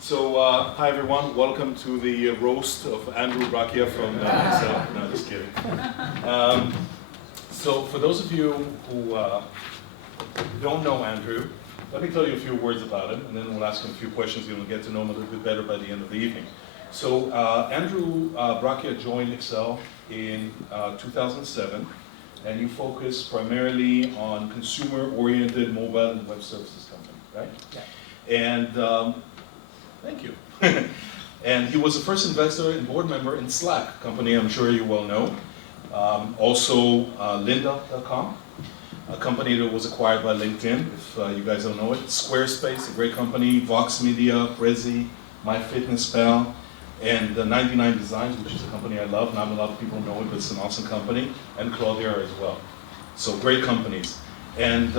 So, hi everyone, welcome to the roast of Andrew Braccia from Accel. No, just kidding. So, for those of you who don't know Andrew, let me tell you a few words about him, and then we'll ask him a few questions. You'll get to know him a little bit better by the end of the evening. So, Andrew Braccia joined Accel in 2007, and you focus primarily on consumer-oriented mobile and web services company, right? Yeah. And thank you. And he was the first investor and board member in Slack, a company I'm sure you well know. Also, Lynda.com, a company that was acquired by LinkedIn, if you guys don't know it. Squarespace, a great company. Vox Media, Prezi, MyFitnessPal, and 99 Designs, which is a company I love. Not a lot of people know it, but it's an awesome company. And Cloudera as well. So great companies. And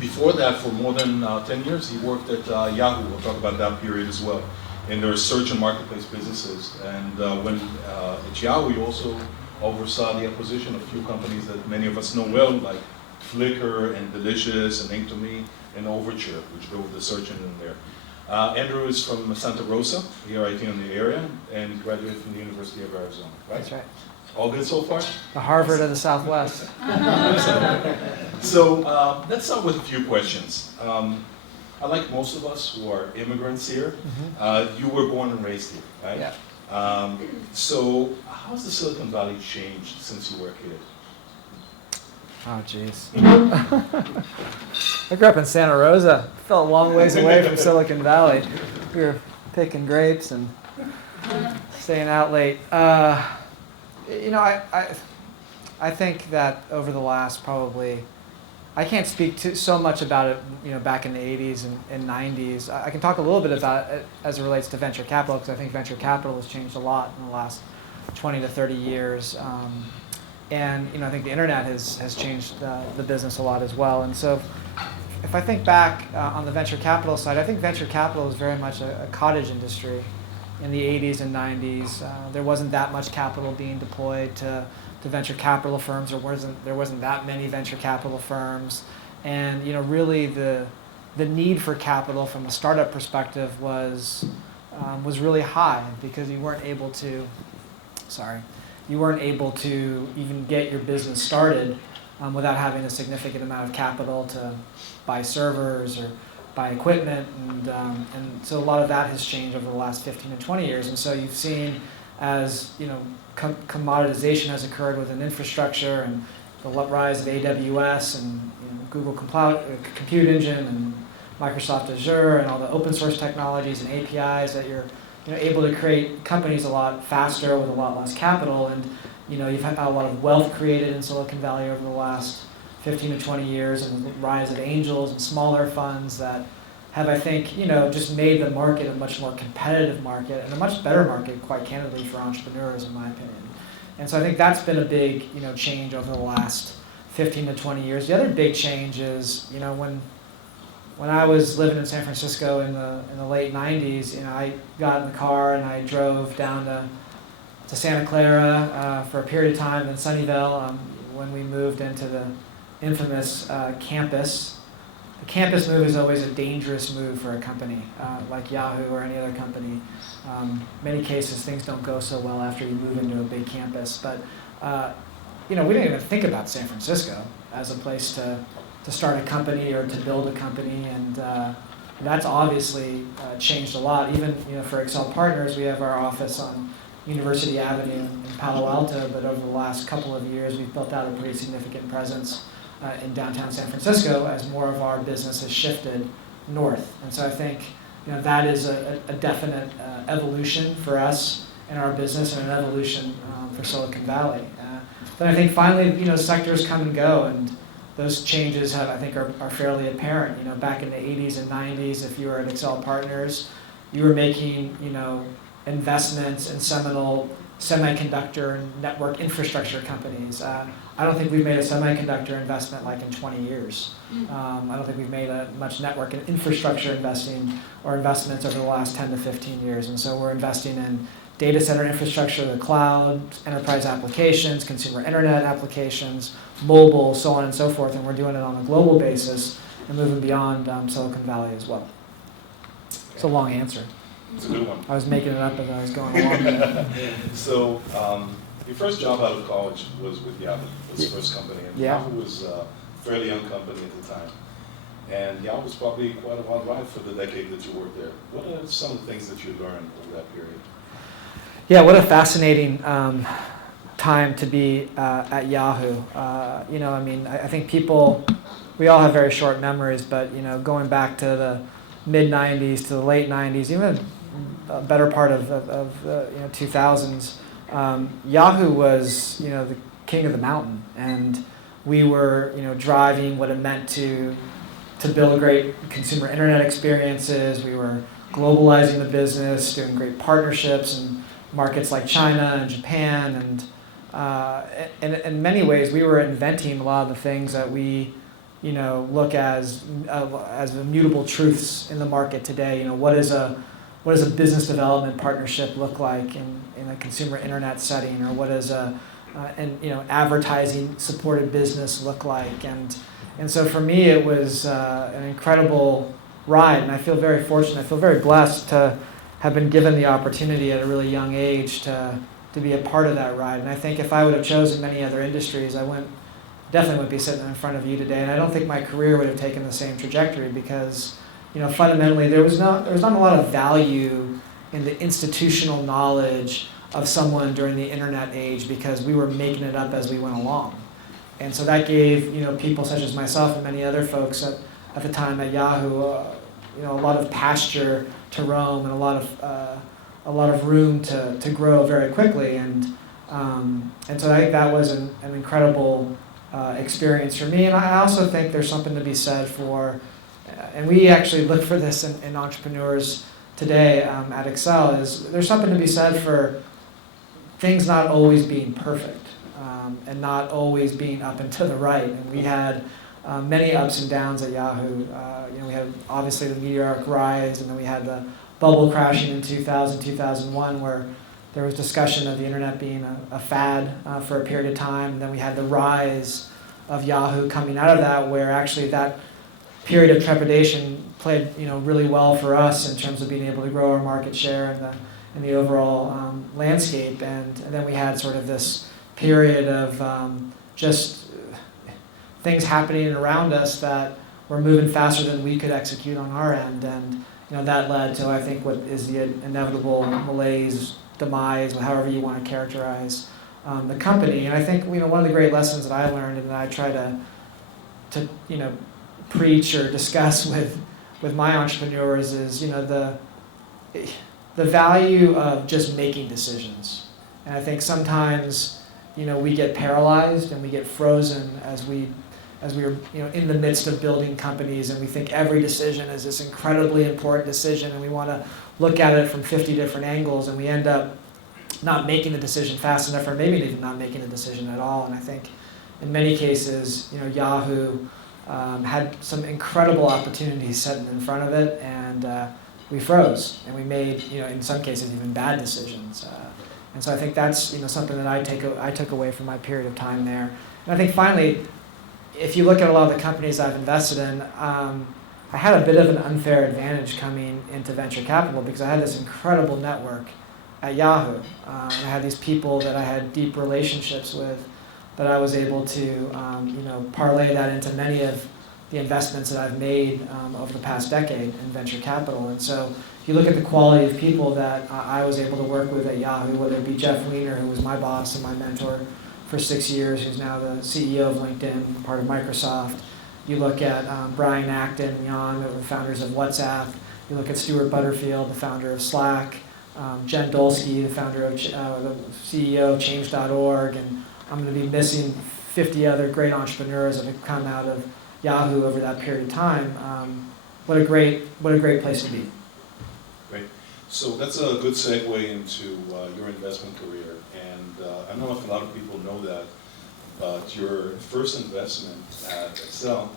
before that, for more than 10 years, he worked at Yahoo. We'll talk about that period as well, in their search and marketplace businesses. And when at Yahoo, he also oversaw the acquisition of a few companies that many of us know well, like Flickr and Delicious and Ink2Me and Overture, which drove the search engine there. Andrew is from Santa Rosa, here I think in the area, and graduated from the University of Arizona, right? That's right. All good so far? The Harvard of the Southwest. So let's start with a few questions. Like most of us who are immigrants here, you were born and raised here, right? Yeah. So how's the Silicon Valley changed since you were a kid? Oh, jeez. I grew up in Santa Rosa. Felt a long ways away from Silicon Valley. We were picking grapes and staying out late. I think that over the last probably, I can't speak so much about it, back in the 80s and 90s. I can talk a little bit about it as it relates to venture capital, because I think venture capital has changed a lot in the last 20 to 30 years. And I think the internet has changed the business a lot as well. And so if I think back on the venture capital side, I think venture capital is very much a cottage industry. In the 80s and 90s, there wasn't that much capital being deployed to venture capital firms. There wasn't that many venture capital firms, and really the need for capital from a startup perspective was really high, because you weren't able to even get your business started without having a significant amount of capital to buy servers or buy equipment, and so a lot of that has changed over the last 15 to 20 years. And so you've seen, as commoditization has occurred within infrastructure, and the rise of AWS and Google Compute Engine and Microsoft Azure and all the open source technologies and APIs, that you're able to create companies a lot faster with a lot less capital. And you've had a lot of wealth created in Silicon Valley over the last 15 to 20 years, and the rise of angels and smaller funds that have, I think, just made the market a much more competitive market, and a much better market, quite candidly, for entrepreneurs, in my opinion. And so I think that's been a big, change over the last 15 to 20 years. The other big change is, when I was living in San Francisco in the late 90s, I got in the car and I drove down to Santa Clara for a period of time, in Sunnyvale, when we moved into the infamous campus. The campus move is always a dangerous move for a company like Yahoo or any other company. Many cases, things don't go so well after you move into a big campus. But we didn't even think about San Francisco as a place to start a company or to build a company, and that's obviously changed a lot. Even for Accel Partners, we have our office on University Avenue in Palo Alto, but over the last couple of years, we've built out a pretty significant presence in downtown San Francisco, as more of our business has shifted north. And so I think that is a definite evolution for us in our business, and an evolution for Silicon Valley. Then I think finally, sectors come and go, and those changes are fairly apparent. Back in the 80s and 90s, if you were at Accel Partners, you were making investments in seminal semiconductor and network infrastructure companies. I don't think we've made a semiconductor investment like in 20 years. I don't think we've made much network and infrastructure investments over the last 10 to 15 years. And so we're investing in data center infrastructure, the cloud, enterprise applications, consumer internet applications, mobile, so on and so forth. And we're doing it on a global basis and moving beyond Silicon Valley as well. It's a long answer. It's a good one. I was making it up as I was going along. So, your first job out of college was with Yahoo, was the first company, and Yeah. Yahoo was a fairly young company at the time. And Yahoo was probably quite a wild ride for the decade that you worked there. What are some of the things that you learned over that period? Yeah, what a fascinating time to be at Yahoo. You know, I mean, I think we all have very short memories, but, you know, going back to the mid-'90s to the late '90s, even a better part of you know, 2000s, Yahoo was, you know, the king of the mountain, and we were, you know, driving what it meant to build great consumer internet experiences. We were globalizing the business, doing great partnerships in markets like China and Japan, and in many ways we were inventing a lot of the things that we, you know, look as immutable truths in the market today. You know, what does a business development partnership look like in a consumer internet setting, or what does you know, advertising supported business look like? And so for me, it was an incredible ride, and I feel very fortunate. I feel very blessed to have been given the opportunity at a really young age to be a part of that ride. And I think if I would have chosen many other industries, I definitely wouldn't be sitting in front of you today. And I don't think my career would have taken the same trajectory because, you know, fundamentally there was not a lot of value in the institutional knowledge of someone during the internet age because we were making it up as we went along. And so that gave, you know, people such as myself and many other folks at the time at Yahoo, you know, a lot of pasture to roam and a lot of room to grow very quickly. And so I think that was an incredible experience for me. And I also think there's something to be said for, and we actually look for this in entrepreneurs today at Accel, is there's something to be said for things not always being perfect. And not always being up and to the right. And we had many ups and downs at Yahoo. You know, we had obviously the meteoric rise, and then we had the bubble crashing in 2000, 2001, where there was discussion of the internet being a fad for a period of time. And then we had the rise of Yahoo coming out of that, where actually that period of trepidation played, you know, really well for us in terms of being able to grow our market share in the overall landscape. And then we had sort of this period of just things happening around us that were moving faster than we could execute on our end, and, you know, that led to, I think, what is the inevitable malaise, demise, however you want to characterize the company. And I think, you know, one of the great lessons that I learned, and that I try to you know, preach or discuss with my entrepreneurs, is, you know, the value of just making decisions. And I think sometimes, you know, we get paralyzed and we get frozen as we are, you know, in the midst of building companies, and we think every decision is this incredibly important decision, and we want to look at it from 50 different angles, and we end up not making the decision fast enough, or maybe even not making a decision at all. And I think in many cases, you know, Yahoo had some incredible opportunities sitting in front of it, and we froze, and we made, you know, in some cases even bad decisions. And so I think that's, you know, something that I took away from my period of time there. And I think finally, if you look at a lot of the companies I've invested in, I had a bit of an unfair advantage coming into venture capital because I had this incredible network at Yahoo. And I had these people that I had deep relationships with that I was able to, you know, parlay that into many of the investments that I've made over the past decade in venture capital. And so if you look at the quality of people that I was able to work with at Yahoo, whether it be Jeff Weiner, who was my boss and my mentor for 6 years, who's now the CEO of LinkedIn, part of Microsoft. You look at Brian Acton, Jan, the founders of WhatsApp. You look at Stuart Butterfield, the founder of Slack. Jen Dolsky, the founder of, the CEO of Change.org. And I'm going to be missing 50 other great entrepreneurs that have come out of Yahoo over that period of time. What a great place to be. Great. So that's a good segue into your investment career. And I don't know if a lot of people know that, but your first investment at Accel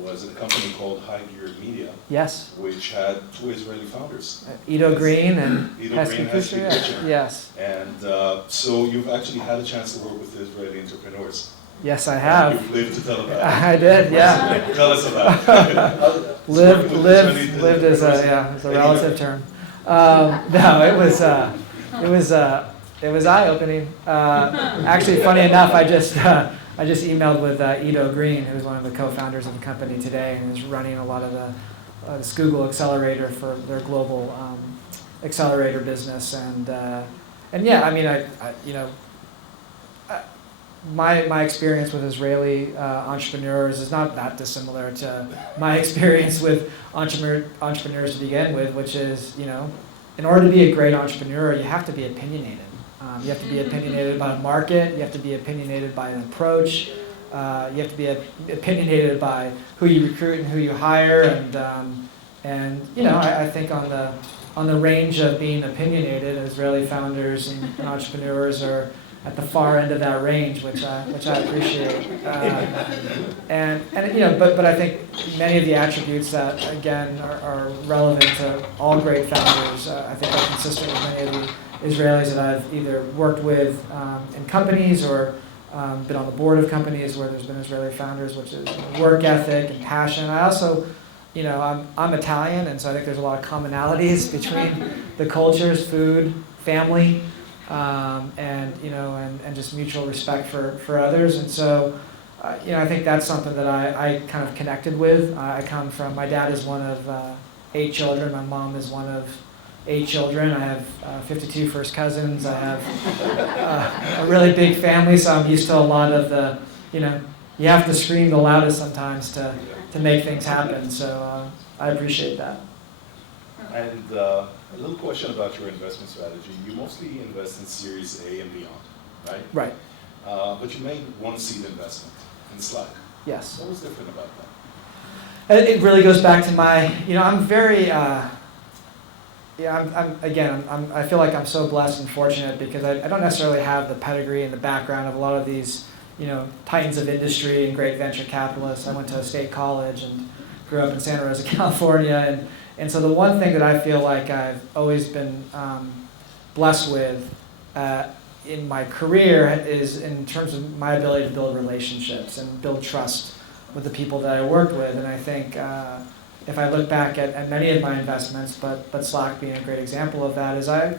was in a company called High Gear Media. Yes. Which had two Israeli founders. Ido Green and Hesky Kusher. Yes. And so you've actually had a chance to work with Israeli entrepreneurs. Yes, I have. You've lived to tell about it. I did, yeah. Tell us about it. Lived as a relative term. No, it was eye-opening. Actually, funny enough, I just emailed with Ido Green, who's one of the co-founders of the company today, and is running a lot of this Google accelerator for their global accelerator business. And yeah, I mean, my experience with Israeli entrepreneurs is not that dissimilar to my experience with entrepreneurs to begin with, which is, in order to be a great entrepreneur, you have to be opinionated. You have to be opinionated about a market. You have to be opinionated by an approach. You have to be opinionated by who you recruit and who you hire. And I think on the range of being opinionated, Israeli founders and entrepreneurs are at the far end of that range, which I appreciate. But I think many of the attributes that again are relevant to all great founders, I think are consistent with many of the Israelis that I've either worked with in companies or been on the board of companies where there's been Israeli founders, which is work ethic and passion. I also, I'm Italian, and so I think there's a lot of commonalities between the cultures, food, family. And just mutual respect for others. And so, I think that's something that I kind of connected with. My dad is one of 8 children. My mom is one of 8 children. I have 52 first cousins. I have a really big family, so I'm used to a lot of the, you have to scream the loudest sometimes to make things happen. So I appreciate that. And a little question about your investment strategy. You mostly invest in Series A and beyond, right? Right. But you made one seed investment in Slack. Yes. What was different about that? It really goes back to my, I'm very, I feel like I'm so blessed and fortunate because I don't necessarily have the pedigree and the background of a lot of these, titans of industry and great venture capitalists. I went to a state college and grew up in Santa Rosa, California, and so the one thing that I feel like I've always been blessed with in my career is in terms of my ability to build relationships and build trust with the people that I worked with. And I think if I look back at many of my investments, but Slack being a great example of that, is I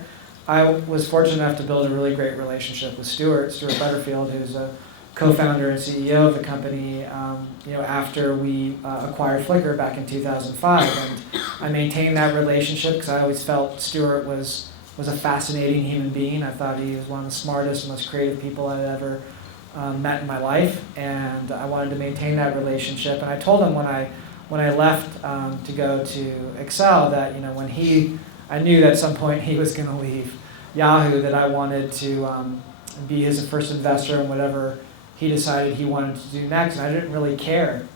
was fortunate enough to build a really great relationship with Stuart Butterfield, who's a co-founder and CEO of the company, after we acquired Flickr back in 2005. And I maintained that relationship because I always felt Stuart was a fascinating human being. I thought he was one of the smartest, most creative people I'd ever met in my life, and I wanted to maintain that relationship. And I told him when I left to go to Accel that I knew that at some point he was going to leave Yahoo, that I wanted to be his first investor in whatever he decided he wanted to do next, and I didn't really care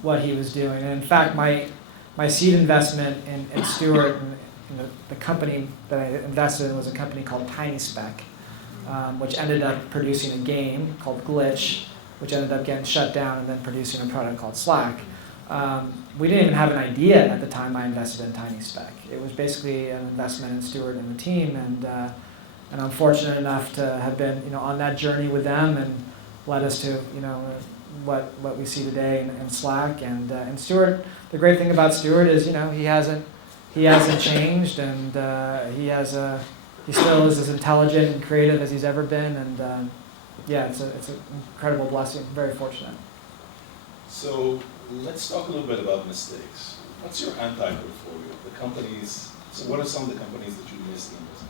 what he was doing. And in fact, my seed investment in Stuart and the company that I invested in was a company called TinySpec, which ended up producing a game called Glitch, which ended up getting shut down and then producing a product called Slack. We didn't even have an idea at the time I invested in TinySpec. It was basically an investment in Stuart and the team, and I'm fortunate enough to have been on that journey with them and led us to what we see today in Slack. And Stuart, the great thing about Stuart is he hasn't changed, and he still is as intelligent and creative as he's ever been. And it's an incredible blessing. Very fortunate. So let's talk a little bit about mistakes. What's your anti-portfolio? So what are some of the companies that you missed in this?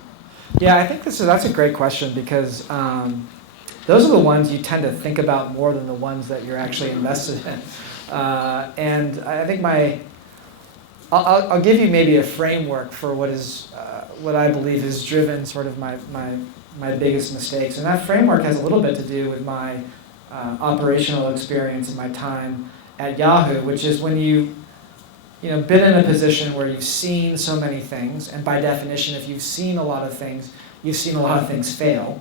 Yeah, I think that's a great question because those are the ones you tend to think about more than the ones that you're actually invested in. And I think I'll give you maybe a framework for what I believe has driven sort of my biggest mistakes. And that framework has a little bit to do with my operational experience and my time at Yahoo, which is when you've been in a position where you've seen so many things, and by definition, if you've seen a lot of things, you've seen a lot of things fail.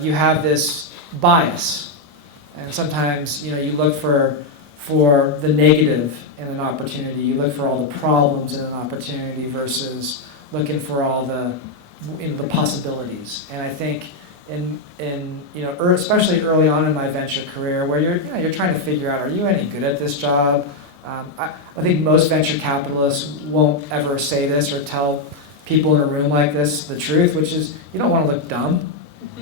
You have this bias, and sometimes you look for the negative in an opportunity. You look for all the problems in an opportunity versus looking for all the possibilities. And I think especially early on in my venture career, where you're trying to figure out, are you any good at this job? I think most venture capitalists won't ever say this or tell people in a room like this the truth, which is you don't want to look dumb,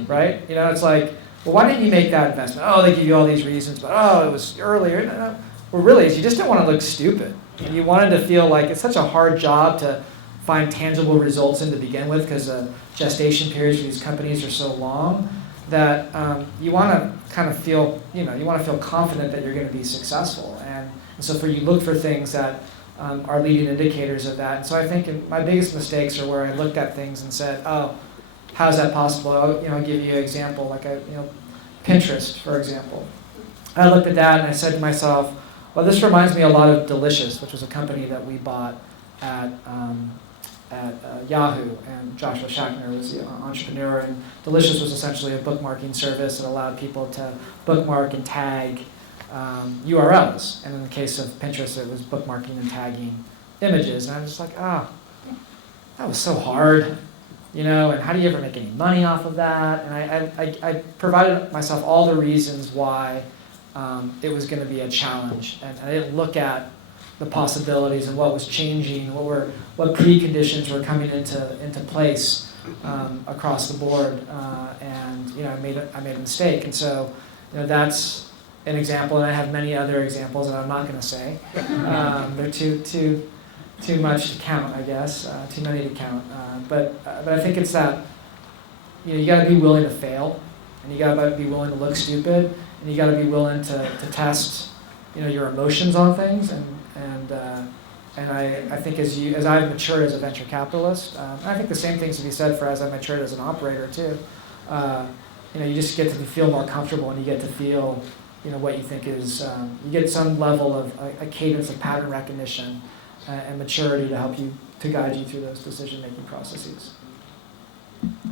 right? It's like, well, why didn't you make that investment? Oh, they give you all these reasons, but it was earlier. No. Well, really, you just didn't want to look stupid, and you wanted to feel like it's such a hard job to find tangible results in to begin with, because the gestation periods for these companies are so long that you want to kind of feel, you want to feel confident that you're going to be successful, and so you look for things that are leading indicators of that. And so I think my biggest mistakes are where I looked at things and said, oh, how is that possible? I'll give you an example, like Pinterest, for example. I looked at that and I said to myself, well, this reminds me a lot of Delicious, which was a company that we bought at Yahoo, and Joshua Schachner was the entrepreneur, and Delicious was essentially a bookmarking service that allowed people to bookmark and tag URLs, and in the case of Pinterest, it was bookmarking and tagging images, and I was just like, that was so hard, and how do you ever make any money off of that? And I provided myself all the reasons why it was going to be a challenge, and I didn't look at the possibilities and what was changing, what preconditions were coming into place across the board, and I made a mistake, and so that's an example, and I have many other examples that I'm not going to say. They're too much to count, I guess, too many to count. But I think it's that you got to be willing to fail, and you got to be willing to look stupid, and you got to be willing to test your emotions on things, and I think as I've matured as a venture capitalist, and I think the same things to be said for as I matured as an operator too. You just get to feel more comfortable, and you get to feel what you think is, you get some level of a cadence of pattern recognition and maturity to help you, to guide you through those decision-making processes.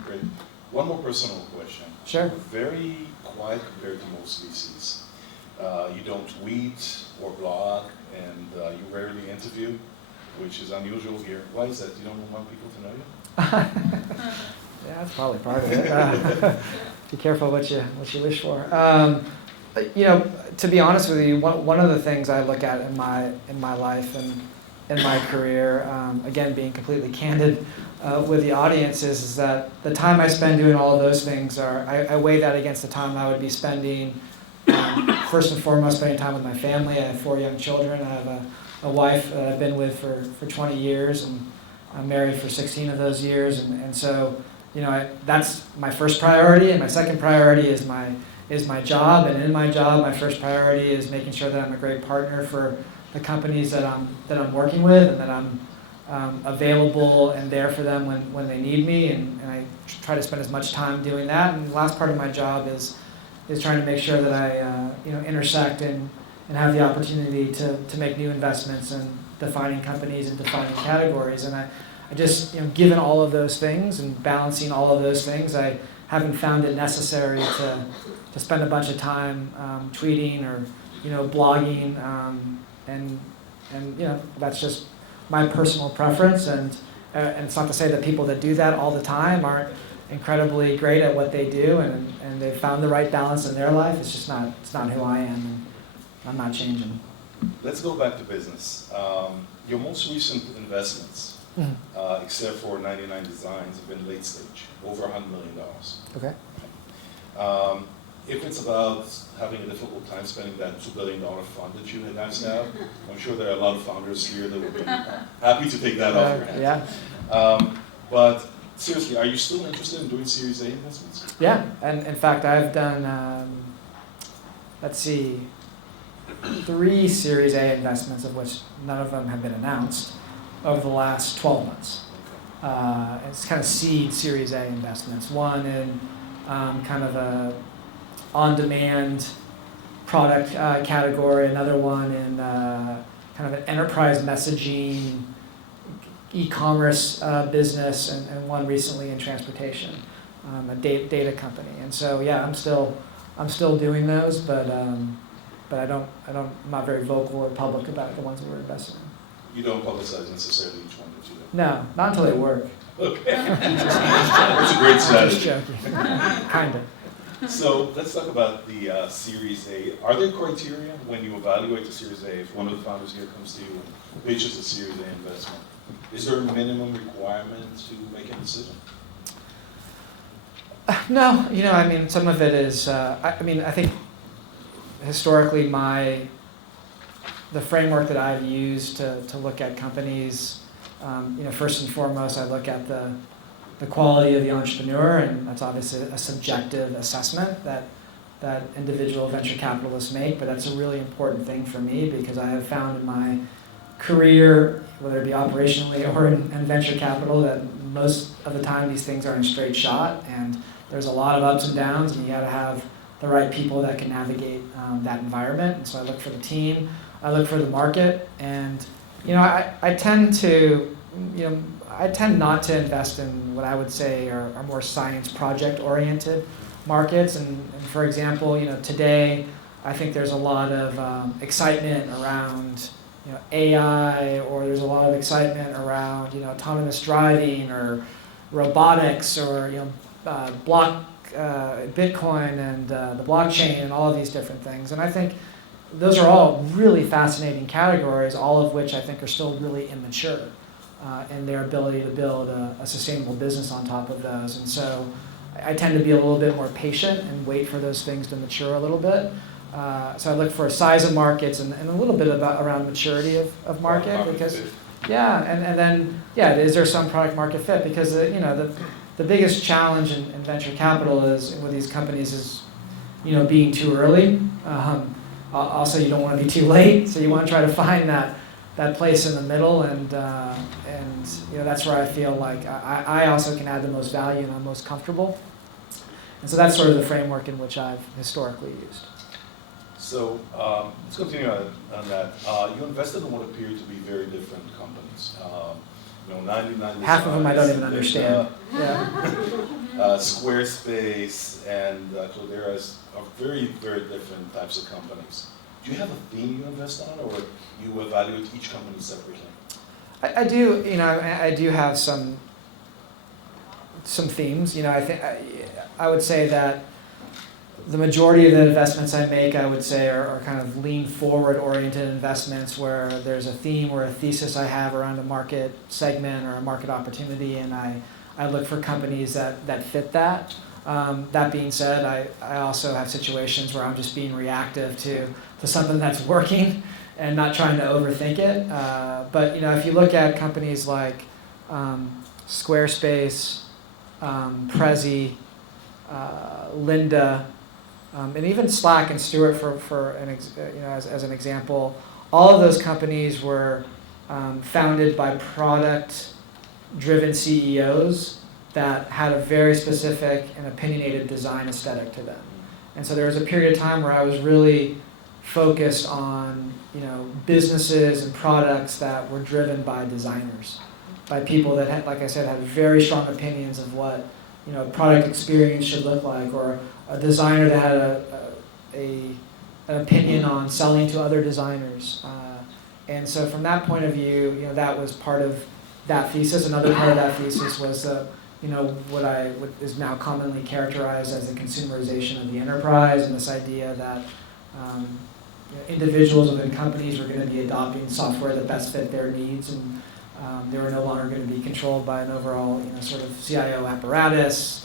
Great. One more personal question. Sure. You're very quiet compared to most VCs. You don't tweet or blog, and you rarely interview, which is unusual here. Why is that? You don't want people to know you? Yeah, that's probably part of it. Be careful what you wish for. To be honest with you, one of the things I look at in my life and in my career, again being completely candid with the audience, is that the time I spend doing all of those things I weigh that against the time I would be spending, first and foremost, spending time with my family. I have 4 young children. I have a wife that I've been with for 20 years, and I'm married for 16 of those years, and so that's my first priority, and my second priority is my job, and in my job, my first priority is making sure that I'm a great partner for the companies that I'm working with, and that I'm available and there for them when they need me, and I try to spend as much time doing that. And the last part of my job is trying to make sure that I intersect and have the opportunity to make new investments and defining companies and defining categories. And I just, given all of those things and balancing all of those things, I haven't found it necessary to spend a bunch of time tweeting or blogging, and that's just my personal preference, and it's not to say that people that do that all the time aren't incredibly great at what they do, and they've found the right balance in their life. It's not who I am, and I'm not changing. Let's go back to business. Your most recent investments, except for 99 Designs, have been late stage, over $100 million. Okay. If it's about having a difficult time spending that $2 billion fund that you guys have, I'm sure there are a lot of founders here that would be happy to take that off your hands. Yeah. But seriously, are you still interested in doing Series A investments? Yeah, and in fact, I've done, 3 Series A investments, of which none of them have been announced, over the last 12 months. It's kind of seed Series A investments. One in kind of a on-demand product category, another one in kind of an enterprise messaging, e-commerce business, and one recently in transportation, a data company. And so yeah, I'm still doing those, but I'm not very vocal or public about the ones that we're investing in. You don't publicize necessarily each one that you do? No, not until they work. Okay. That's a great Just strategy. joking. Kind of. So let's talk about the Series A. Are there criteria when you evaluate the Series A? If one of the founders here comes to you and pitches a Series A investment, is there a minimum requirement to make a decision? No, I mean, some of it is, I think historically the framework that I've used to look at companies, first and foremost, I look at the quality of the entrepreneur, and that's obviously a subjective assessment that individual venture capitalists make, but that's a really important thing for me because I have found in my career, whether it be operationally or in venture capital, that most of the time these things aren't a straight shot, and there's a lot of ups and downs, and you got to have the right people that can navigate that environment. And so I look for the team, I look for the market, and I tend not to invest in what I would say are more science project oriented markets. And for example, today I think there's a lot of excitement around AI, or there's a lot of excitement around autonomous driving or robotics, or Bitcoin and the blockchain and all of these different things. And I think those are all really fascinating categories, all of which I think are still really immature in their ability to build a sustainable business on top of those. And so I tend to be a little bit more patient and wait for those things to mature a little bit. So I look for size of markets and a little bit around maturity of market, because and then is there some product market fit? Because the biggest challenge in venture capital is with these companies is being too early. Also, you don't want to be too late, so you want to try to find that place in the middle, and that's where I feel like I also can add the most value and I'm most comfortable. And so that's sort of the framework in which I've historically used. So let's continue on that. You invested in what appeared to be very different companies. 99 Half of them I don't even understand. Squarespace and Cloudera are very, very different types of companies. Do you have a theme you invest on, or you evaluate each company separately? I do. I do have some themes. I think I would say that the majority of the investments I make, I would say, are kind of lean forward oriented investments where there's a theme or a thesis I have around a market segment or a market opportunity, and I look for companies that fit that. That being said, I also have situations where I'm just being reactive to something that's working and not trying to overthink it. But if you look at companies like Squarespace, Prezi, Lynda, and even Slack and Stewart as an example, all of those companies were founded by product-driven CEOs that had a very specific and opinionated design aesthetic to them. And so there was a period of time where I was really focused on businesses and products that were driven by designers, by people that had, like I said, had very strong opinions of what product experience should look like, or a designer that had an opinion on selling to other designers. And so from that point of view, that was part of that thesis. Another part of that thesis was what is now commonly characterized as the consumerization of the enterprise, and this idea that individuals within companies were going to be adopting software that best fit their needs, and they were no longer going to be controlled by an overall sort of CIO apparatus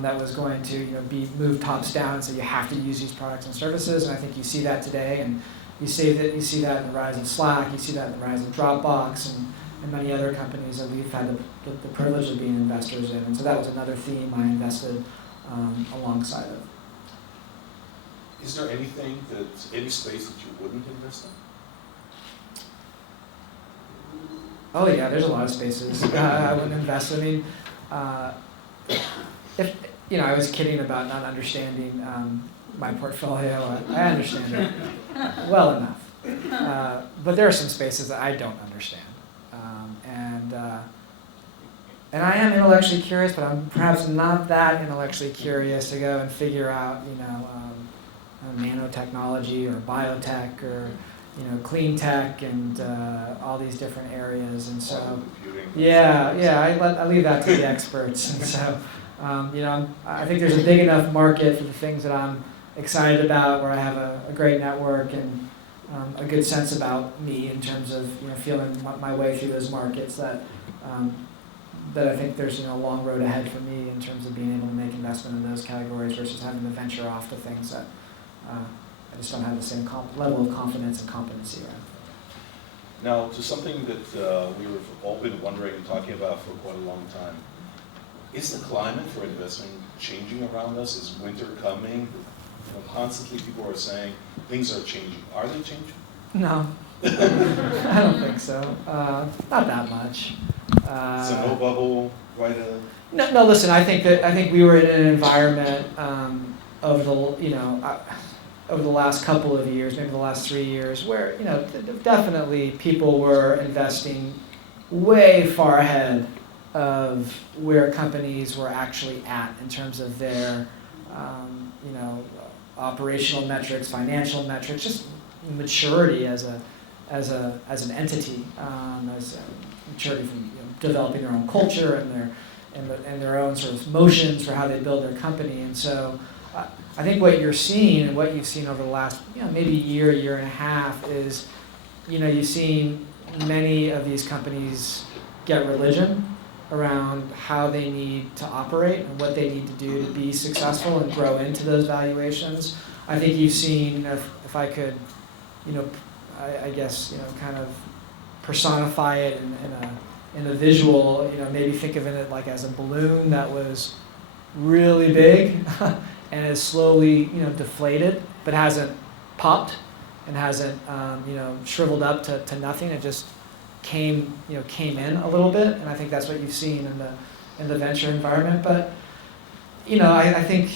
that was going to be moved tops down and say you have to use these products and services. And I think you see that today, and you see that in the rise of Slack, you see that in the rise of Dropbox, and many other companies that we've had the privilege of being investors in. And so that was another theme I invested alongside of. Is there any space that you wouldn't invest in? Oh yeah, there's a lot of spaces I wouldn't invest. I mean, if I was kidding about not understanding my portfolio. I understand it well enough, but there are some spaces that I don't understand, and I am intellectually curious, but I'm perhaps not that intellectually curious to go and figure out nanotechnology or biotech or clean tech and all these different areas. And so I leave that to the experts. And so, I think there's a big enough market for the things that I'm excited about, where I have a great network and a good sense about me in terms of feeling my way through those markets. That I think there's a long road ahead for me in terms of being able to make investment in those categories versus having to venture off to things that I just don't have the same level of confidence and competency around. Now, to something that we've all been wondering and talking about for quite a long time, is the climate for investing changing around us? Is winter coming? Constantly people are saying things are changing. Are they changing? No, I don't think so. Not that much. So no bubble, right? No. Listen, I think we were in an environment over the last couple of years, maybe the last 3 years, where definitely people were investing way far ahead of where companies were actually at in terms of their operational metrics, financial metrics, just maturity as an entity, as maturity from developing their own culture and their own sort of motions for how they build their company. And so I think what you're seeing and what you've seen over the last maybe year and a half is you've seen many of these companies get religion around how they need to operate and what they need to do to be successful and grow into those valuations. I think you've seen, if I could, I guess, kind of personify it in a visual, maybe think of it like as a balloon that was really big and has slowly, deflated, but hasn't popped and hasn't, shriveled up to nothing. It just came in a little bit, and I think that's what you've seen in the venture environment. But I think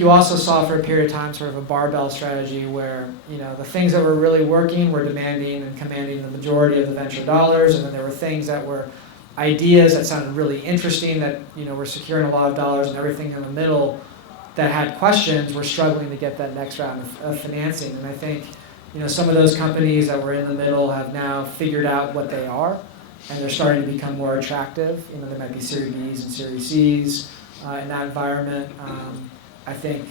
you also saw for a period of time sort of a barbell strategy where the things that were really working were demanding and commanding the majority of the venture dollars, and then there were things that were ideas that sounded really interesting that were securing a lot of dollars, and everything in the middle that had questions were struggling to get that next round of financing. And I think some of those companies that were in the middle have now figured out what they are, and they're starting to become more attractive. There might be Series Bs and Series Cs in that environment. I think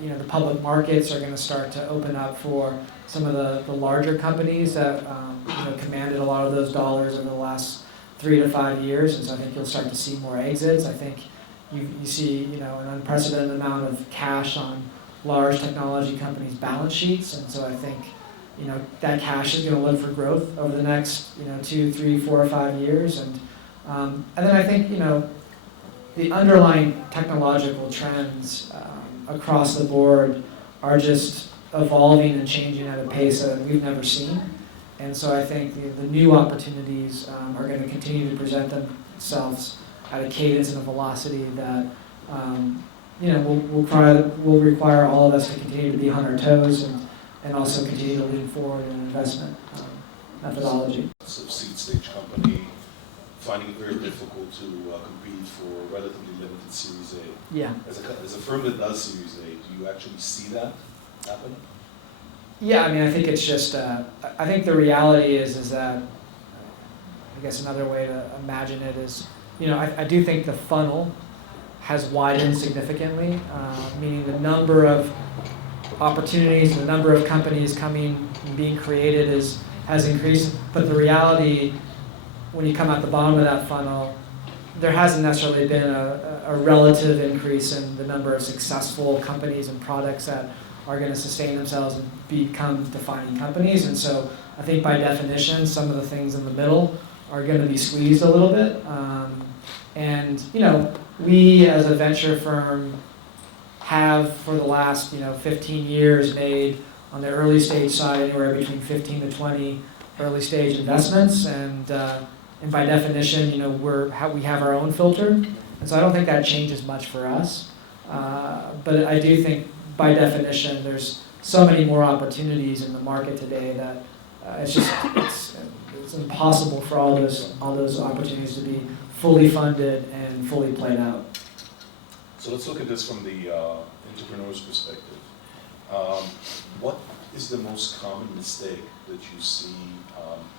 the public markets are going to start to open up for some of the larger companies that commanded a lot of those dollars over the last 3 to 5 years, and so I think you'll start to see more exits. I think you see an unprecedented amount of cash on large technology companies' balance sheets, and so I think that cash is going to look for growth over the next 2, 3, 4, or 5 years, and then I think the underlying technological trends across the board are just evolving and changing at a pace that we've never seen, and so I think the new opportunities are going to continue to present themselves at a cadence and a velocity that will require all of us to continue to be on our toes and also continue to lean forward in investment methodology. So seed stage company finding it very difficult to compete for relatively limited Series A. Yeah. As a firm that does Series A, do you actually see that happen? Yeah, I mean, I think it's just, I think the reality is that, I guess another way to imagine it is, I do think the funnel has widened significantly, meaning the number of opportunities, the number of companies coming and being created has increased, but the reality, when you come out the bottom of that funnel, there hasn't necessarily been a relative increase in the number of successful companies and products that are going to sustain themselves and become defining companies. And so I think by definition, some of the things in the middle are going to be squeezed a little bit. And we as a venture firm have for the last 15 years made on the early stage side anywhere between 15 to 20 early stage investments, and by definition, we have our own filter, and so I don't think that changes much for us. But I do think by definition, there's so many more opportunities in the market today that it's impossible for all those opportunities to be fully funded and fully played out. So let's look at this from the entrepreneur's perspective. What is the most common mistake that you see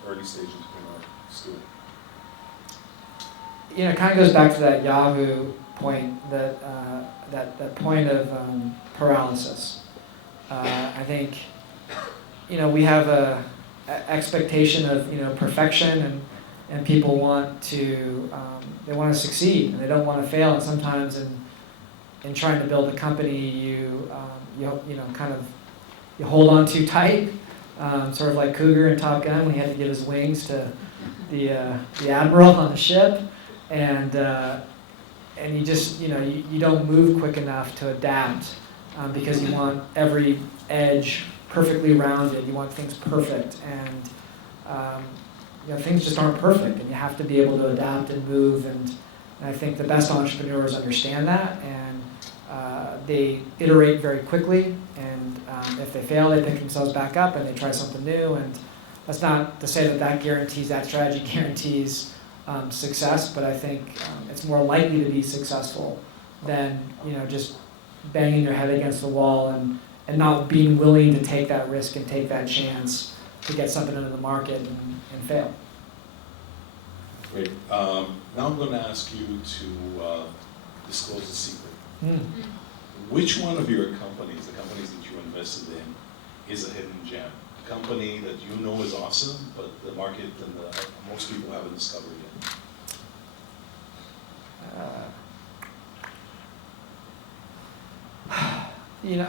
early stage entrepreneurs doing? it kind of goes back to that Yahoo point, that point of paralysis. I think, we have a expectation of, perfection, and people want to, they want to succeed, and they don't want to fail. And sometimes in trying to build a company, you hold on too tight, sort of like Cougar in Top Gun when he had to give his wings to the admiral on the ship, and you just, you don't move quick enough to adapt, because you want every edge perfectly rounded. You want things perfect, and things just aren't perfect, and you have to be able to adapt and move. And I think the best entrepreneurs understand that, and they iterate very quickly. And if they fail, they pick themselves back up and they try something new. And that's not to say that strategy guarantees success, but I think it's more likely to be successful than just banging your head against the wall and not being willing to take that risk and take that chance to get something into the market and fail. Great. Now I'm going to ask you to disclose a secret. Which one of your companies, the companies that you invested in, is a hidden gem? A company that you know is awesome, but the market and most people haven't discovered yet?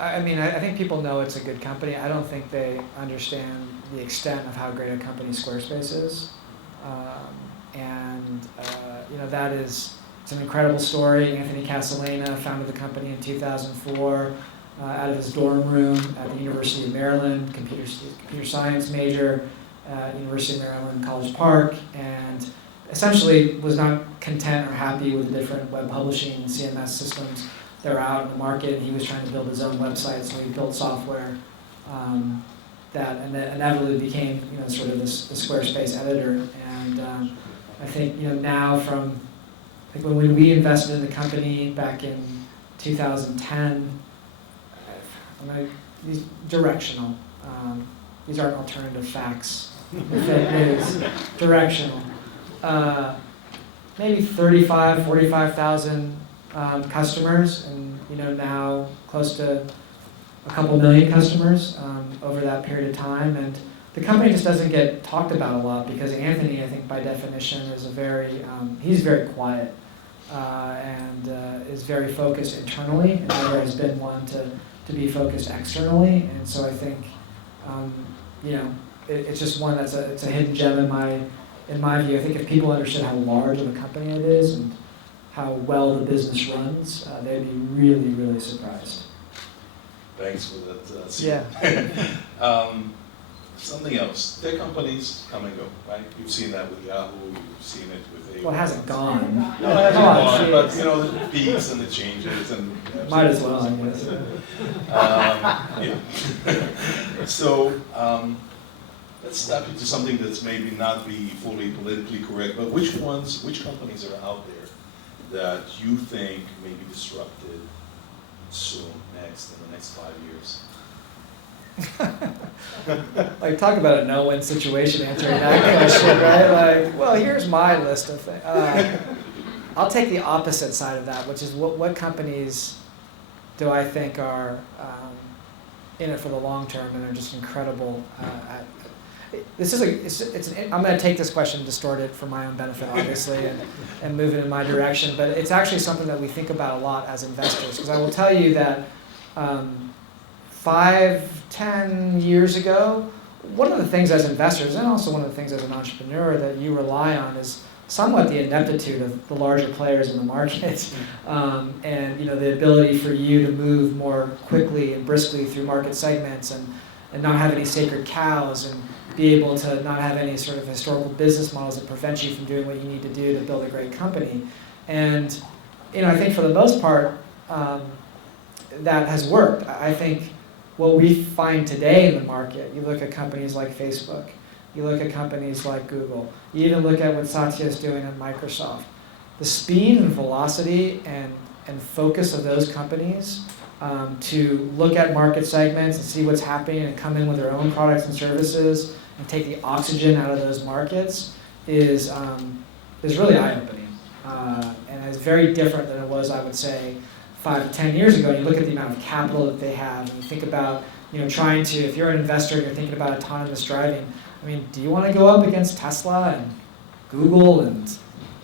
I think people know it's a good company. I don't think they understand the extent of how great a company Squarespace is. It's an incredible story. Anthony Casalena founded the company in 2004 out of his dorm room at the University of Maryland, computer science major, University of Maryland, College Park, and essentially was not content or happy with the different web publishing and CMS systems that were out in the market. He was trying to build his own website, so he built software that inevitably became sort of the Squarespace editor. And I think now when we invested in the company back in 2010, these directional. These aren't alternative facts. Fake news. Directional. Maybe 35, 45,000 customers, and now close to a couple million customers over that period of time. And the company just doesn't get talked about a lot because Anthony, I think by definition, is he's very quiet and is very focused internally, and never has been one to be focused externally. And so I think it's just one it's a hidden gem in my view. I think if people understood how large of a company it is and how well the business runs, they'd be really, really surprised. Thanks for that. Yeah. Something else. Tech companies come and go, right? You've seen that with Yahoo. You've seen it with AOL. Well, it hasn't gone. No, it hasn't gone, but the peaks and the changes and. Might as well, I guess. Yeah. So let's step into something that's maybe not be fully politically correct, but which companies are out there that you think may be disrupted soon, in the next 5 years? Like, talk about a no-win situation answering that question, right? Like, here's my list of things. I'll take the opposite side of that, which is what companies do I think are in it for the long term and are just incredible I'm going to take this question and distort it for my own benefit, obviously, and move it in my direction. But it's actually something that we think about a lot as investors, because I will tell you that 5-10 years ago, one of the things as investors, and also one of the things as an entrepreneur that you rely on, is somewhat the ineptitude of the larger players in the market, and the ability for you to move more quickly and briskly through market segments and not have any sacred cows, and be able to not have any sort of historical business models that prevent you from doing what you need to do to build a great company. And I think for the most part, that has worked. I think what we find today in the market, you look at companies like Facebook, you look at companies like Google, you even look at what Satya is doing at Microsoft. The speed and velocity and focus of those companies to look at market segments and see what's happening and come in with their own products and services and take the oxygen out of those markets is really eye-opening. And it's very different than it was, I would say, 5 to 10 years ago. And you look at the amount of capital that they have, and you think about, trying to, if you're an investor and you're thinking about autonomous driving, I mean, do you want to go up against Tesla and Google and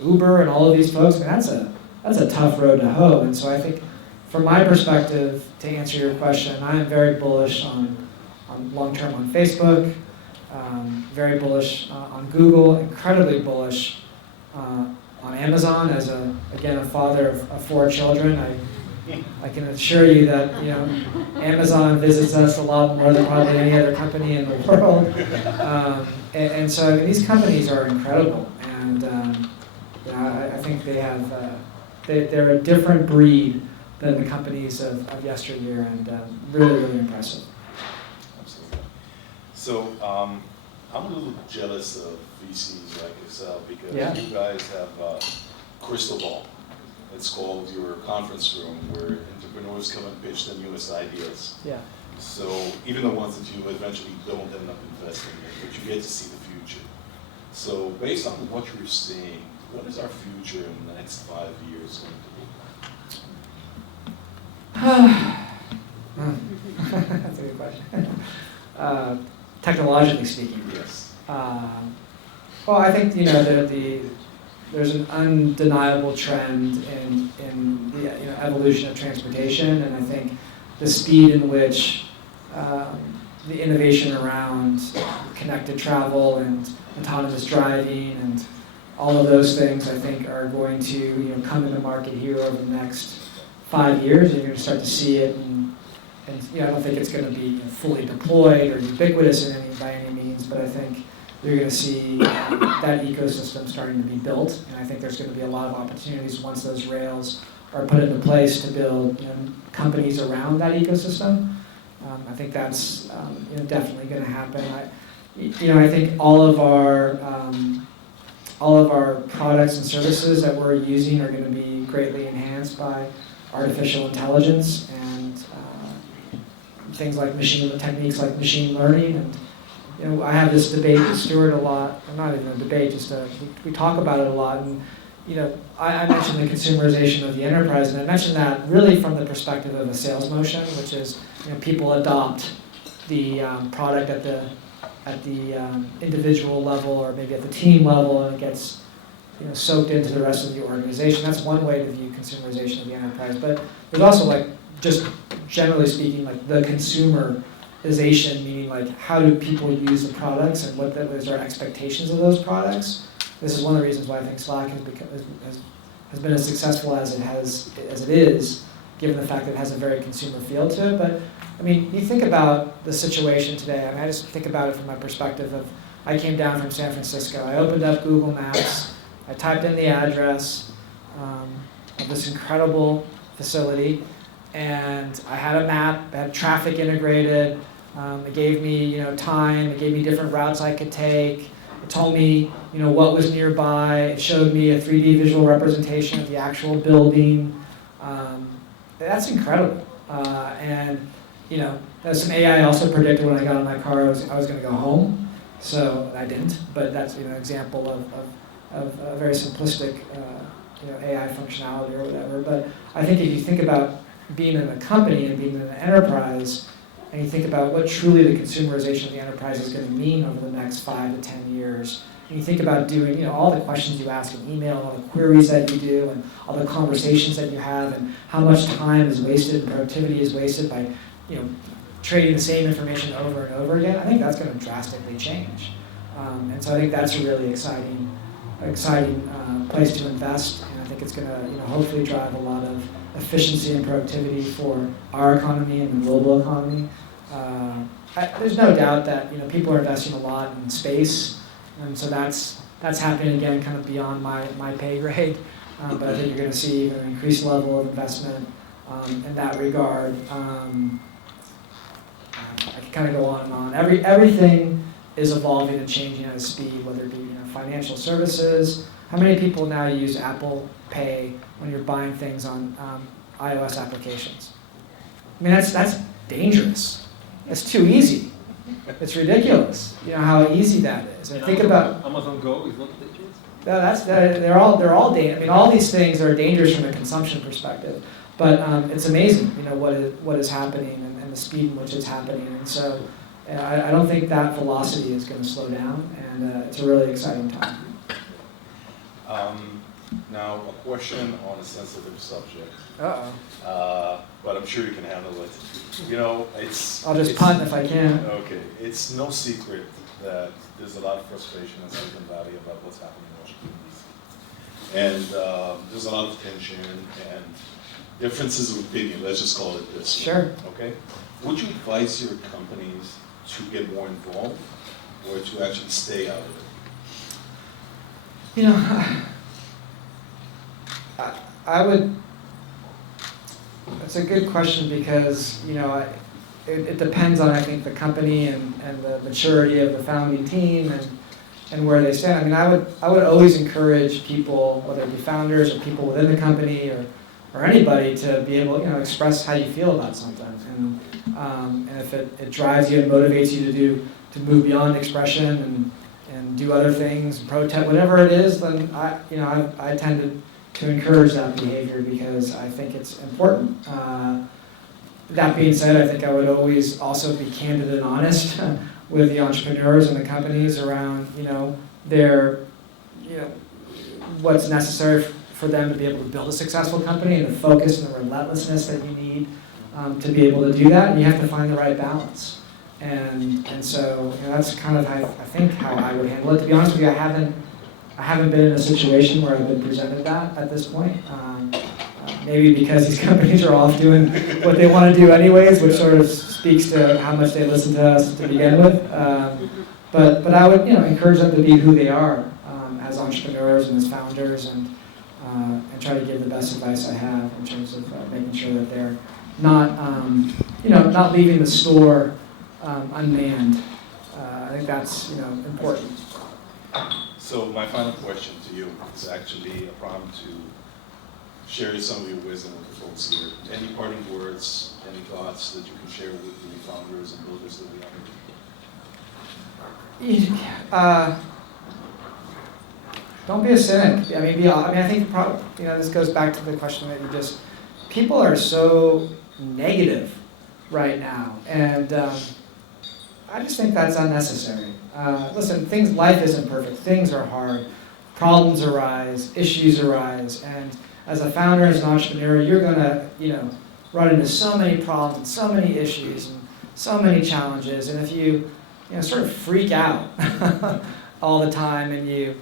Uber and all of these folks? I mean, that's a tough road to hoe. And so I think, from my perspective, to answer your question, I am very bullish on long-term on Facebook, very bullish on Google, incredibly bullish on Amazon. As a father of 4 children, I can assure you that Amazon visits us a lot more than probably any other company in the world. And so I mean, these companies are incredible, and I think they have they're a different breed than the companies of yesteryear, and really, really impressive. Absolutely. So I'm a little jealous of VCs like Accel because you guys have a crystal ball. It's called your conference room, where entrepreneurs come and pitch the newest ideas. Yeah. So even the ones that you eventually don't end up investing in, but you get to see the future. So based on what you're seeing, what is our future in the next 5 years going to be? That's a good question. Technologically speaking. Yes. Well, I think there's an undeniable trend in the evolution of transportation, and I think the speed in which the innovation around connected travel and autonomous driving and all of those things, I think, are going to come into market here over the next 5 years. You're going to start to see it, and I don't think it's going to be fully deployed or ubiquitous by any means, but I think you're going to see that ecosystem starting to be built, and I think there's going to be a lot of opportunities once those rails are put into place to build companies around that ecosystem. I think that's definitely going to happen. I think all of our products and services that we're using are going to be greatly enhanced by artificial intelligence and things like techniques like machine learning. And I have this debate with Stuart a lot, or not even a debate, we talk about it a lot. And I mentioned the consumerization of the enterprise, and I mentioned that really from the perspective of a sales motion, which is people adopt the product at the individual level or maybe at the team level, and it gets soaked into the rest of the organization. That's one way to view consumerization of the enterprise. But there's also just generally speaking, the consumerization, meaning how do people use the products and what is our expectations of those products. This is one of the reasons why I think Slack has been as successful as it is, given the fact that it has a very consumer feel to it. But I mean, you think about the situation today. I mean, I just think about it from my perspective of, I came down from San Francisco. I opened up Google Maps. I typed in the address of this incredible facility, and I had a map. I had traffic integrated. It gave me, time. It gave me different routes I could take. It told me, what was nearby. It showed me a 3D visual representation of the actual building. That's incredible. And some AI also predicted when I got in my car I was going to go home. So I didn't. But that's an example of a very simplistic AI functionality or whatever. But I think if you think about being in a company and being in an enterprise, and you think about what truly the consumerization of the enterprise is going to mean over the next 5 to 10 years, and you think about doing all the questions you ask in email, all the queries that you do, and all the conversations that you have, and how much time is wasted and productivity is wasted by trading the same information over and over again, I think that's going to drastically change. And so I think that's a really exciting place to invest, and I think it's going to hopefully drive a lot of efficiency and productivity for our economy and the global economy. There's no doubt that people are investing a lot in space, and so that's happening again, kind of beyond my pay grade. But I think you're going to see an increased level of investment in that regard. I can kind of go on and on. Everything is evolving and changing at a speed, whether it be financial services. How many people now use Apple Pay when you're buying things on iOS applications? I mean, that's dangerous. It's too easy. It's ridiculous. How easy that is. And think about Amazon Go is not dangerous. They're all I mean, all these things are dangerous from a consumption perspective, but it's amazing, what is happening and the speed in which it's happening. And so I don't think that velocity is going to slow down, and it's a really exciting time. Now, a question on a sensitive subject, Uh-oh. but I'm sure you can handle it. I'll just punt if I can. Okay, it's no secret that there's a lot of frustration in Silicon Valley about what's happening in Washington, D.C. And there's a lot of tension and differences of opinion, let's just call it this. Sure. Okay? Would you advise your companies to get more involved or to actually stay out of it? I would, that's a good question because, it depends on, I think, the company and the maturity of the founding team and where they stand. I mean, I would always encourage people, whether it be founders or people within the company or anybody, to be able to, express how you feel about something. And if it drives you and motivates you to move beyond expression and do other things, protest, whatever it is, then I tend to encourage that behavior because I think it's important. That being said, I think I would always also be candid and honest with the entrepreneurs and the companies around, their, what's necessary for them to be able to build a successful company, and the focus and the relentlessness that you need to be able to do that. And you have to find the right balance. And so that's kind of I think how I would handle it. To be honest with you, I haven't been in a situation where I've been presented that at this point. Maybe because these companies are off doing what they want to do anyways, which sort of speaks to how much they listen to us to begin with. But I would encourage them to be who they are as entrepreneurs and as founders, and try to give the best advice I have in terms of making sure that they're not leaving the store unmanned. I think that's important. So my final question to you is actually a prompt to share some of your wisdom with the folks here. Any parting words, any thoughts that you can share with the founders and builders that we have? Don't be a cynic. I think this goes back to the question that you just. People are so negative right now, and I just think that's unnecessary. Listen, life isn't perfect. Things are hard. Problems arise. Issues arise, and as a founder, as an entrepreneur, you're gonna, run into so many problems and so many issues and so many challenges. And if you, sort of freak out all the time, and you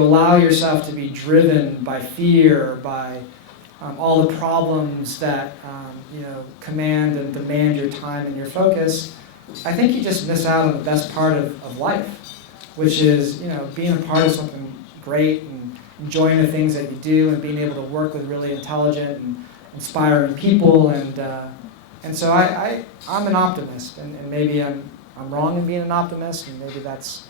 allow yourself to be driven by fear, by all the problems that command and demand your time and your focus, I think you just miss out on the best part of life, which is being a part of something great and enjoying the things that you do and being able to work with really intelligent and inspiring people. And so I'm an optimist, and maybe I'm wrong in being an optimist, and maybe that's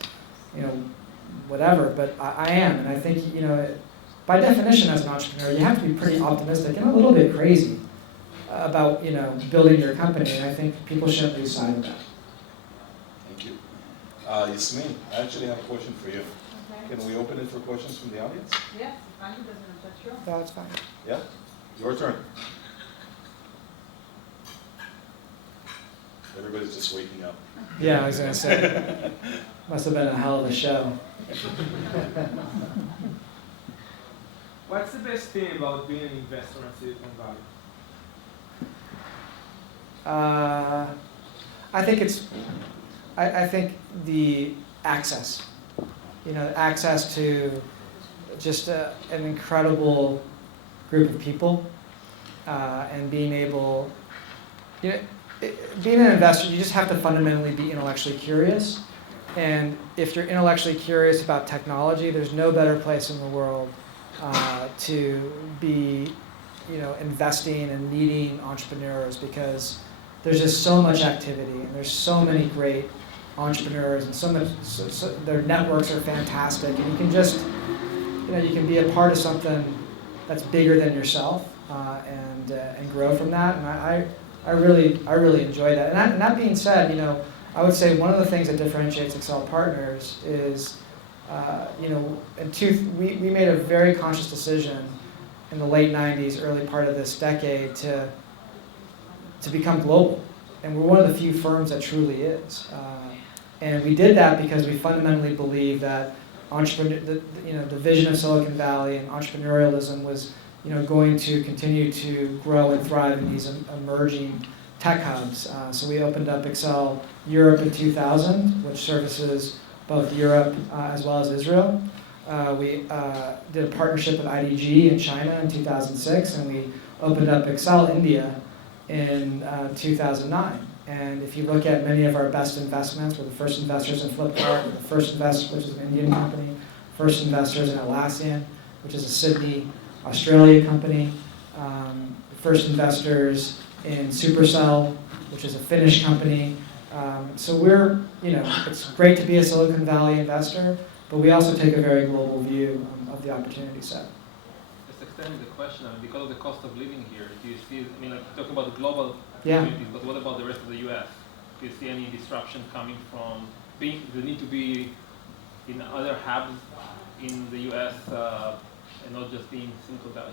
whatever, but I am. And I think by definition as an entrepreneur, you have to be pretty optimistic and a little bit crazy about building your company, and I think people shouldn't lose sight of that. Thank you. Yasmin, I actually have a question for you. Okay. Can we open it for questions from the audience? Yes, Andy doesn't touch you. No, it's fine. Yeah? Your turn. Everybody's just waking up. Yeah, I was going to say, must have been a hell of a show. What's the best thing about being an investor in Silicon Valley? I think the access, access to just an incredible group of people, and being able, being an investor, you just have to fundamentally be intellectually curious. And if you're intellectually curious about technology, there's no better place in the world to be, investing and leading entrepreneurs, because there's just so much activity and there's so many great entrepreneurs, and so their networks are fantastic, and you can just, you can be a part of something that's bigger than yourself, and grow from that. And I really enjoy that. And that being said, I would say one of the things that differentiates Accel Partners is we made a very conscious decision in the late 90s, early part of this decade to become global. And we're one of the few firms that truly is. And we did that because we fundamentally believe that the vision of Silicon Valley and entrepreneurialism was going to continue to grow and thrive in these emerging tech hubs. So we opened up Accel Europe in 2000, which services both Europe as well as Israel. We did a partnership with IDG in China in 2006, and we opened up Accel India in 2009. And if you look at many of our best investments, we're the first investors in Flipkart, we're the first investor, which is an Indian company, first investors in Atlassian, which is a Sydney, Australia company, first investors in Supercell, which is a Finnish company. So we're, it's great to be a Silicon Valley investor, but we also take a very global view of the opportunity set. Just extending the question, because of the cost of living here, do you see, talk about the global Yeah. opportunities, but what about the rest of the U.S.? Do you see any disruption coming from the need to be in other hubs in the U.S. And not just in Silicon Valley?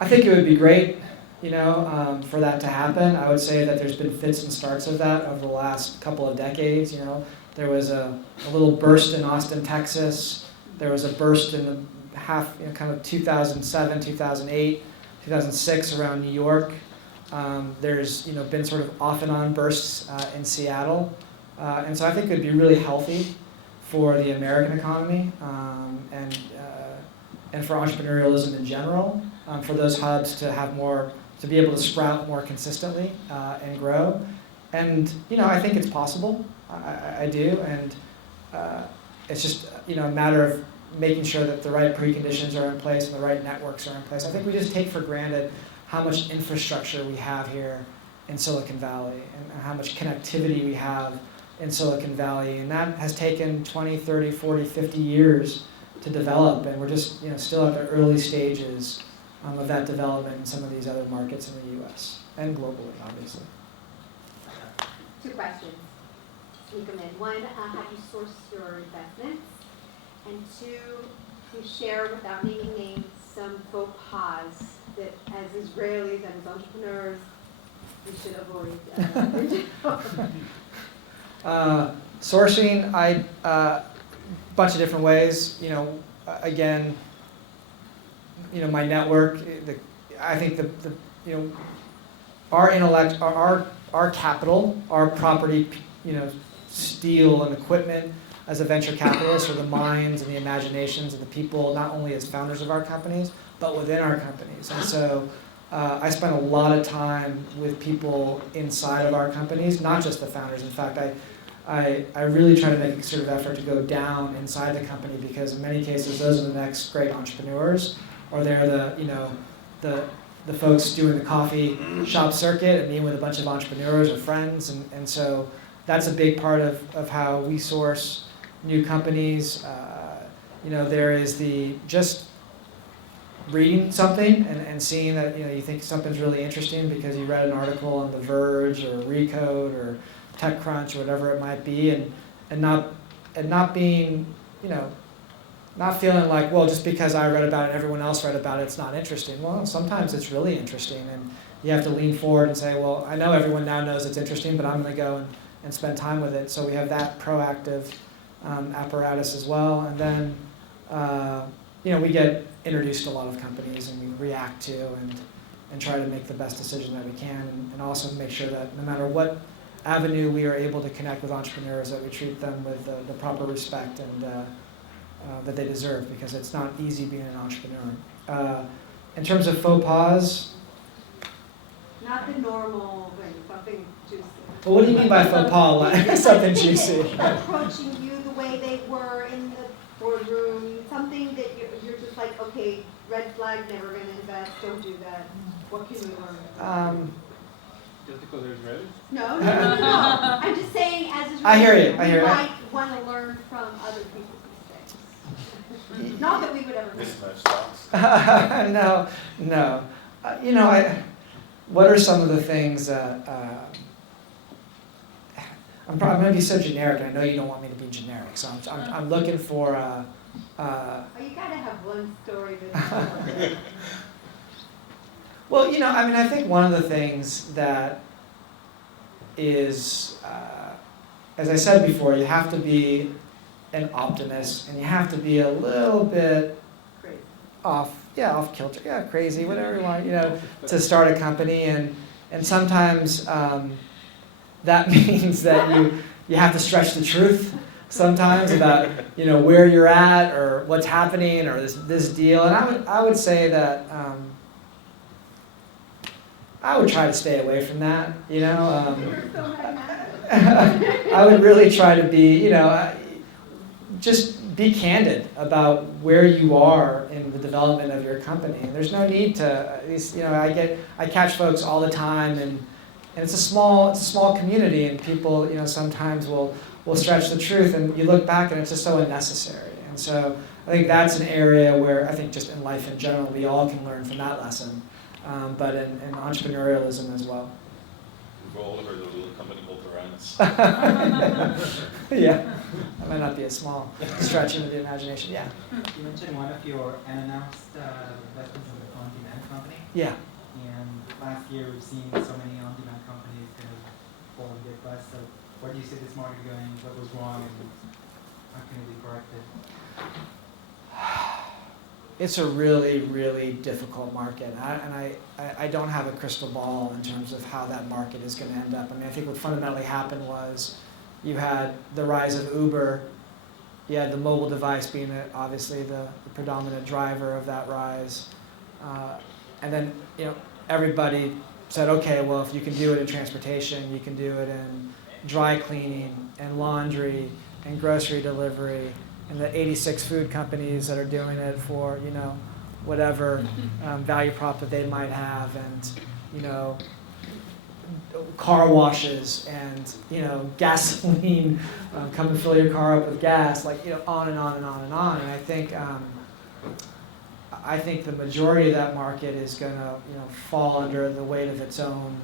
I think it would be great, for that to happen. I would say that there's been fits and starts of that over the last couple of decades. There was a little burst in Austin, Texas. There was a burst in the kind of 2007, 2008, 2006 around New York. There's been sort of off and on bursts in Seattle. And so I think it would be really healthy for the American economy and for entrepreneurialism in general, for those hubs to have more, to be able to sprout more consistently and grow. And I think it's possible. I do, and it's just a matter of making sure that the right preconditions are in place and the right networks are in place. I think we just take for granted how much infrastructure we have here in Silicon Valley and how much connectivity we have in Silicon Valley, and that has taken 20, 30, 40, 50 years to develop, and we're just still at the early stages of that development in some of these other markets in the US and globally, obviously. 2 questions. Sneak them in. 1, have you sourced your investments? And 2, you share, without naming names, some faux pas that as Israelis and as entrepreneurs we should avoid. Sourcing, bunch of different ways. Again, my network. I think our intellect, our capital, our property, steel and equipment as a venture capitalist, or the minds and the imaginations of the people, not only as founders of our companies, but within our companies. And so I spend a lot of time with people inside of our companies, not just the founders. In fact, I really try to make a sort of effort to go down inside the company, because in many cases those are the next great entrepreneurs, or they're the folks doing the coffee shop circuit and meeting with a bunch of entrepreneurs or friends. And so that's a big part of how we source new companies. There is the just reading something and seeing that you think something's really interesting because you read an article on The Verge or Recode or TechCrunch or whatever it might be, and not being not feeling like, well, just because I read about it, everyone else read about it, it's not interesting. Well, sometimes it's really interesting, and you have to lean forward and say, well, I know everyone now knows it's interesting, but I'm going to go and spend time with it. So we have that proactive apparatus as well. And then, we get introduced to a lot of companies, and we react to and try to make the best decision that we can, and also make sure that no matter what avenue we are able to connect with entrepreneurs, that we treat them with the proper respect and that they deserve, because it's not easy being an entrepreneur. In terms of faux pas, not the normal thing, something juicy. Well, what do you mean by faux pas? Like something juicy? Approaching you the way they were in the boardroom, something that you're just like, okay, red flag, never going to invest, don't do that. What can we learn? Just because they're Israelis? No. I'm just saying, as Israelis, I hear you. we might want to learn from other people's mistakes. Not that we would ever. Mismatch stocks. No. What are some of the things that? I'm going to be so generic, and I know you don't want me to be generic, so I'm looking for Oh, you gotta have one story that's well, I mean, I think one of the things that is, as I said before, you have to be an optimist, and you have to be a little bit crazy. off kilter, crazy, whatever you want, to start a company, and sometimes that means that you have to stretch the truth sometimes about where you're at or what's happening or this deal, and I would say that I would try to stay away from that, You're so magnetic. I would really try to be, just be candid about where you are in the development of your company. And there's no need to, at least, I catch folks all the time, and it's a small community, and people, sometimes will stretch the truth, and you look back and it's just so unnecessary. And so I think that's an area where I think just in life in general, we all can learn from that lesson, but in entrepreneurialism as well. We've all heard of a little company called Tyrannus. Yeah, that might not be a small stretching of the imagination. Yeah. You mentioned one of your unannounced investments in the on-demand company. Yeah. And last year we've seen so many on-demand companies kind of fall and get bust. So where do you see this market going? What was wrong, and how can it be corrected? It's a really, really difficult market, I don't have a crystal ball in terms of how that market is going to end up. I mean, I think what fundamentally happened was you had the rise of Uber, you had the mobile device being obviously the predominant driver of that rise, and then everybody said, okay, well, if you can do it in transportation, you can do it in dry cleaning and laundry and grocery delivery, and the 86 food companies that are doing it for, whatever value prop that they might have, and, car washes and, gasoline, come and fill your car up with gas, like, on and on and on and on. And I think the majority of that market is going to, fall under the weight of its own,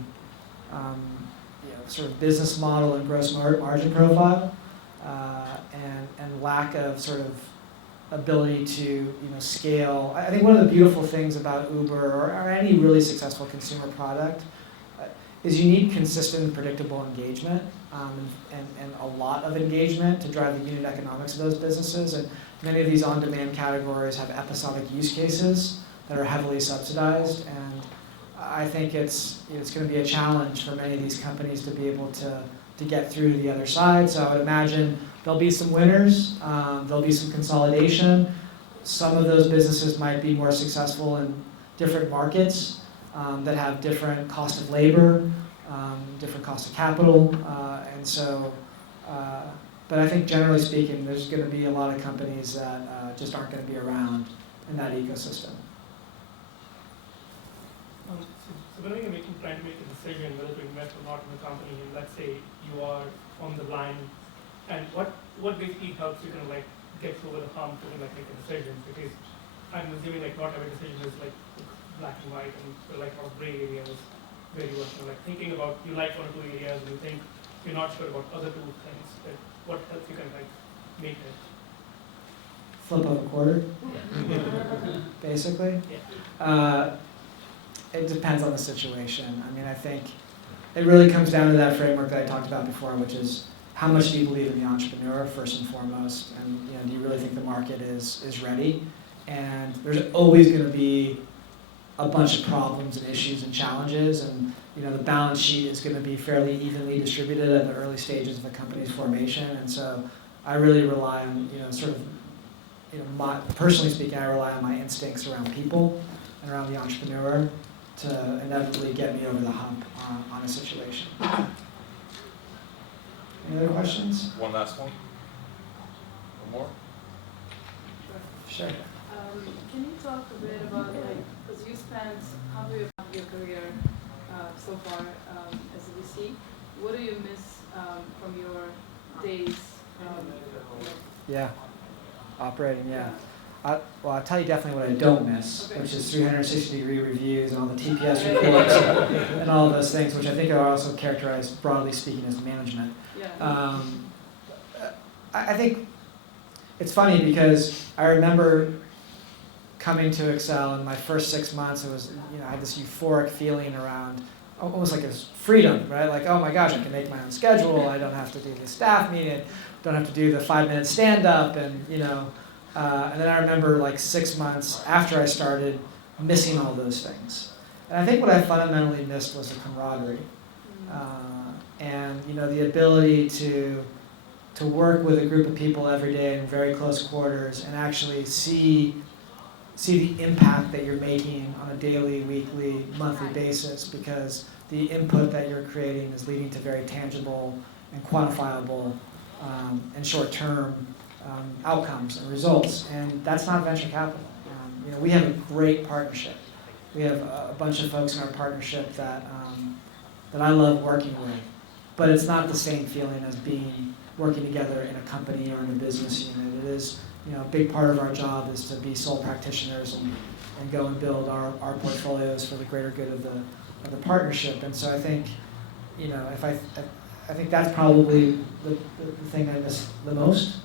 sort of business model and gross margin profile. And lack of sort of ability to scale. I think one of the beautiful things about Uber or any really successful consumer product is you need consistent and predictable engagement and a lot of engagement to drive the unit economics of those businesses. And many of these on-demand categories have episodic use cases that are heavily subsidized, and I think it's going to be a challenge for many of these companies to be able to get through to the other side. So I would imagine there'll be some winners, there'll be some consolidation. Some of those businesses might be more successful in different markets that have different cost of labor, different cost of capital, and so, but I think generally speaking, there's going to be a lot of companies that just aren't going to be around in that ecosystem. So when you're trying to make a decision whether to invest or not in a company, and let's say you are on the line, and what basically helps you kind of like get over the hump to like make a decision? Because I'm assuming like not every decision is like black and white, and there are like a lot of gray areas where you are kind of like thinking about you like one or two areas and you think you're not sure about other two things. That what helps you kind of like make it? Flip of a quarter, basically. Yeah. It depends on the situation. I mean, I think it really comes down to that framework that I talked about before, which is how much do you believe in the entrepreneur first and foremost, and do you really think the market is ready? And there's always going to be a bunch of problems and issues and challenges, and the balance sheet is going to be fairly evenly distributed at the early stages of a company's formation, and so I really rely on personally speaking, I rely on my instincts around people and around the entrepreneur to inevitably get me over the hump on a situation. Any other questions? One last one. One more? Sure. Can you talk a bit about because you spent half of your career so far as a VC, what do you miss from your days? Yeah, operating, yeah. well, I'll tell you definitely what I don't miss, Okay. which is 360-degree reviews and all the TPS reports and all of those things, which I think are also characterized, broadly speaking, as management. Yeah. I think it's funny because I remember coming to Accel in my first 6 months. It was, I had this euphoric feeling around almost like this freedom, right? Like, oh my gosh, I can make my own schedule. I don't have to do the staff meeting. Don't have to do the 5-minute stand-up, and and then I remember like 6 months after I started missing all those things. And I think what I fundamentally missed was the camaraderie, and the ability to work with a group of people every day in very close quarters and actually see the impact that you're making on a daily, weekly, monthly basis, because the input that you're creating is leading to very tangible and quantifiable and short-term outcomes and results. And that's not venture capital. We have a great partnership. We have a bunch of folks in our partnership that I love working with, but it's not the same feeling as working together in a company or in a business unit. It is, a big part of our job is to be sole practitioners and go and build our portfolios for the greater good of the partnership. And so I think, I think that's probably the thing I miss the most.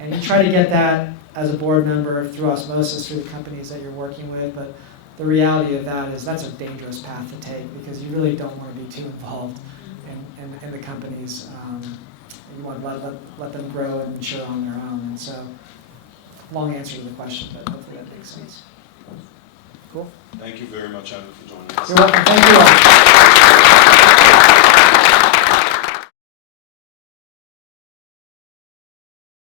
And you try to get that as a board member through osmosis through the companies that you're working with, but the reality of that is that's a dangerous path to take, because you really don't want to be too involved in the companies. You want to let them grow and mature on their own. And so, long answer to the question, but hopefully that makes sense. Cool. Thank you very much, Andrew, for joining us. You're welcome. Thank you all.